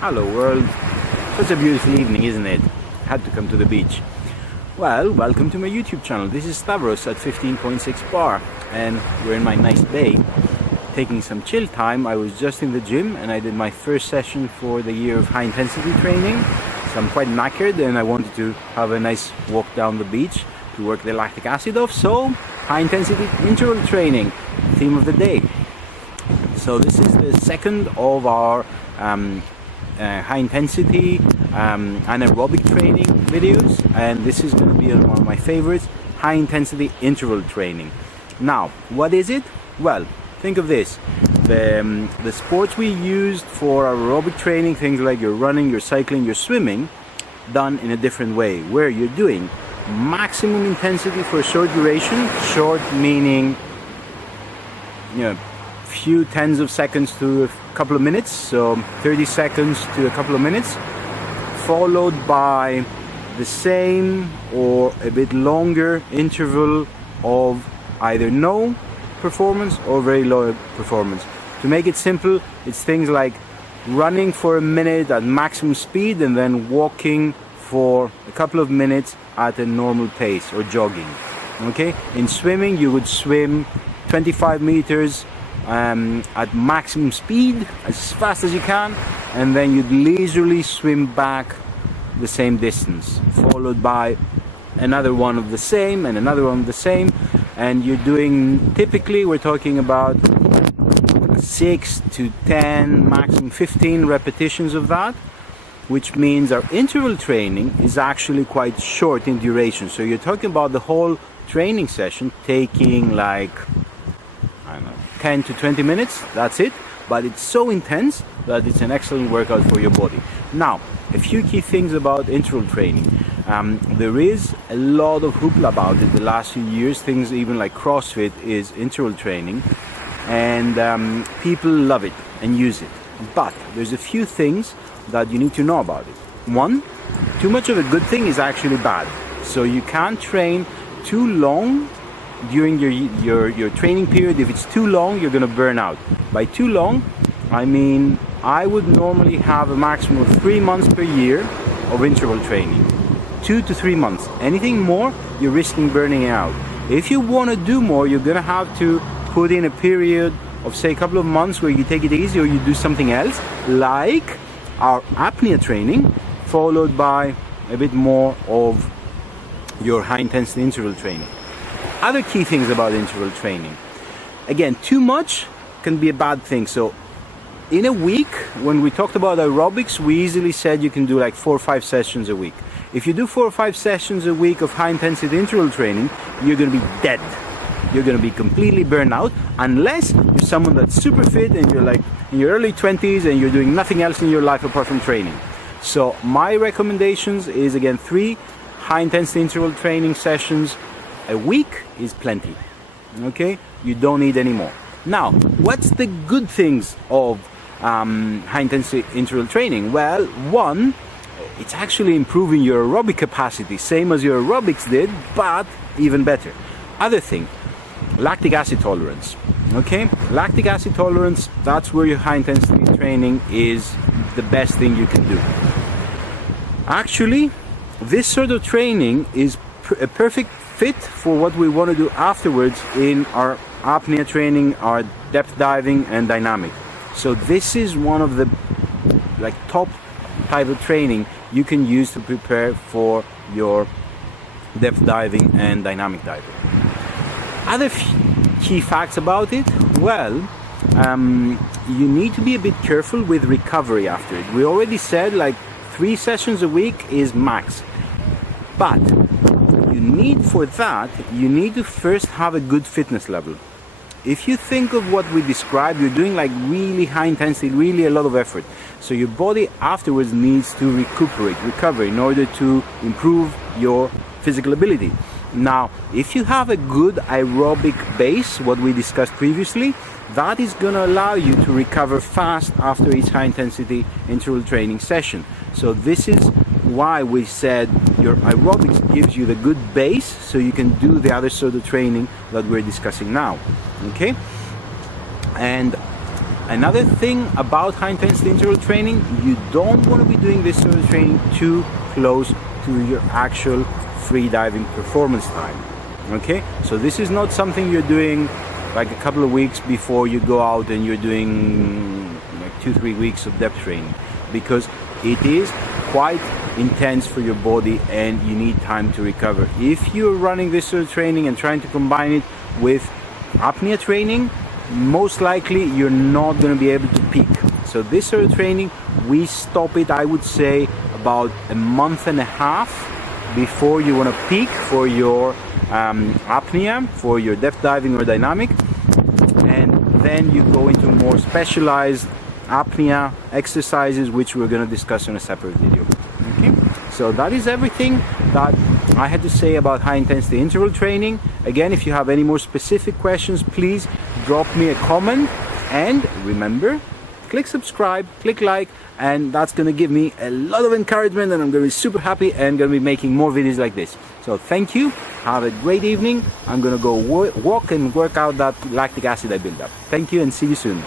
Hello world. Such a beautiful evening, isn't it? Had to come to the beach. Well, welcome to my YouTube channel. This is Stavros at 15.6 bar and we're in my nice bay taking some chill time. I was just in the gym and I did my first session for the year of high intensity training. So I'm quite knackered and I wanted to have a nice walk down the beach to work the lactic acid off. So high intensity interval training, theme of the day. So this is the second of our high intensity anaerobic training videos, and this is going to be one of my favorites, high intensity interval training. Now, what is it? Well, think of this. The sports we used for aerobic training, things like your running, your cycling, your swimming, done in a different way, where you're doing maximum intensity for a short duration, short meaning, you know, few tens of seconds to a couple of minutes, so 30 seconds to a couple of minutes, followed by the same or a bit longer interval of either no performance or very low performance. To make it simple, it's things like running for a minute at maximum speed and then walking for a couple of minutes at a normal pace, or jogging. Okay? In swimming, you would swim 25 meters at maximum speed as fast as you can, and then you'd leisurely swim back the same distance, followed by another one of the same and another one of the same, and you're doing, typically we're talking about 6 to 10, maximum 15 repetitions of that, which means our interval training is actually quite short in duration. So you're talking about the whole training session taking like, I don't know, 10 to 20 minutes, that's it, but it's so intense that it's an excellent workout for your body. Now, a few key things about interval training. There is a lot of hoopla about it the last few years. Things even like CrossFit is interval training, and people love it and use it. But there's a few things that you need to know about it. One, too much of a good thing is actually bad. So you can't train too long during your training period. If it's too long, you're going to burn out. By too long, I mean I would normally have a maximum of 3 months per year of interval training. 2 to 3 months. Anything more, you're risking burning out. If you want to do more, you're going to have to put in a period of, say, a couple of months where you take it easy or you do something else, like our apnea training, followed by a bit more of your high intensity interval training. Other key things about interval training. Again, too much can be a bad thing. So in a week, when we talked about aerobics, we easily said you can do like 4 or 5 sessions a week. If you do 4 or 5 sessions a week of high intensity interval training, you're going to be dead. You're going to be completely burned out, unless you're someone that's super fit and you're like in your early 20s and you're doing nothing else in your life apart from training. So my recommendations is, again, 3 high intensity interval training sessions a week is plenty. Okay, you don't need any more. Now, what's the good things of high intensity interval training? Well, one, it's actually improving your aerobic capacity, same as your aerobics did, but even better. Other thing, lactic acid tolerance. Okay, lactic acid tolerance, that's where your high intensity training is the best thing you can do. Actually, this sort of training is a perfect fit for what we want to do afterwards in our apnea training, our depth diving and dynamic. So this is one of the top type of training you can use to prepare for your depth diving and dynamic diving. Other key facts about it, well, you need to be a bit careful with recovery after it. We already said like 3 sessions a week is max, but for that, you need to first have a good fitness level. If you think of what we described, you're doing like really high intensity, really a lot of effort. So your body afterwards needs to recover in order to improve your physical ability. Now, if you have a good aerobic base, what we discussed previously, that is going to allow you to recover fast after each high intensity interval training session. So this is why we said your aerobics gives you the good base so you can do the other sort of training that we're discussing now. Okay? And Another thing about high intensity interval training, you don't want to be doing this sort of training too close to your actual freediving performance time. Okay, so this is not something you're doing like a couple of weeks before you go out and you're doing like 2-3 weeks of depth training, because it is quite intense for your body and you need time to recover. If you're running this sort of training and trying to combine it with apnea training, most likely you're not going to be able to peak. So this sort of training, we stop it, I would say, about a month and a half before you want to peak for your apnea, for your depth diving or dynamic, and then you go into more specialized apnea exercises, which we're going to discuss in a separate video. Okay, so that is everything that I had to say about high intensity interval training. Again, if you have any more specific questions, please drop me a comment, and remember, click subscribe, click like, and that's going to give me a lot of encouragement, and I'm going to be super happy and going to be making more videos like this. So thank you, have a great evening. I'm going to go walk and work out that lactic acid I built up. Thank you and see you soon.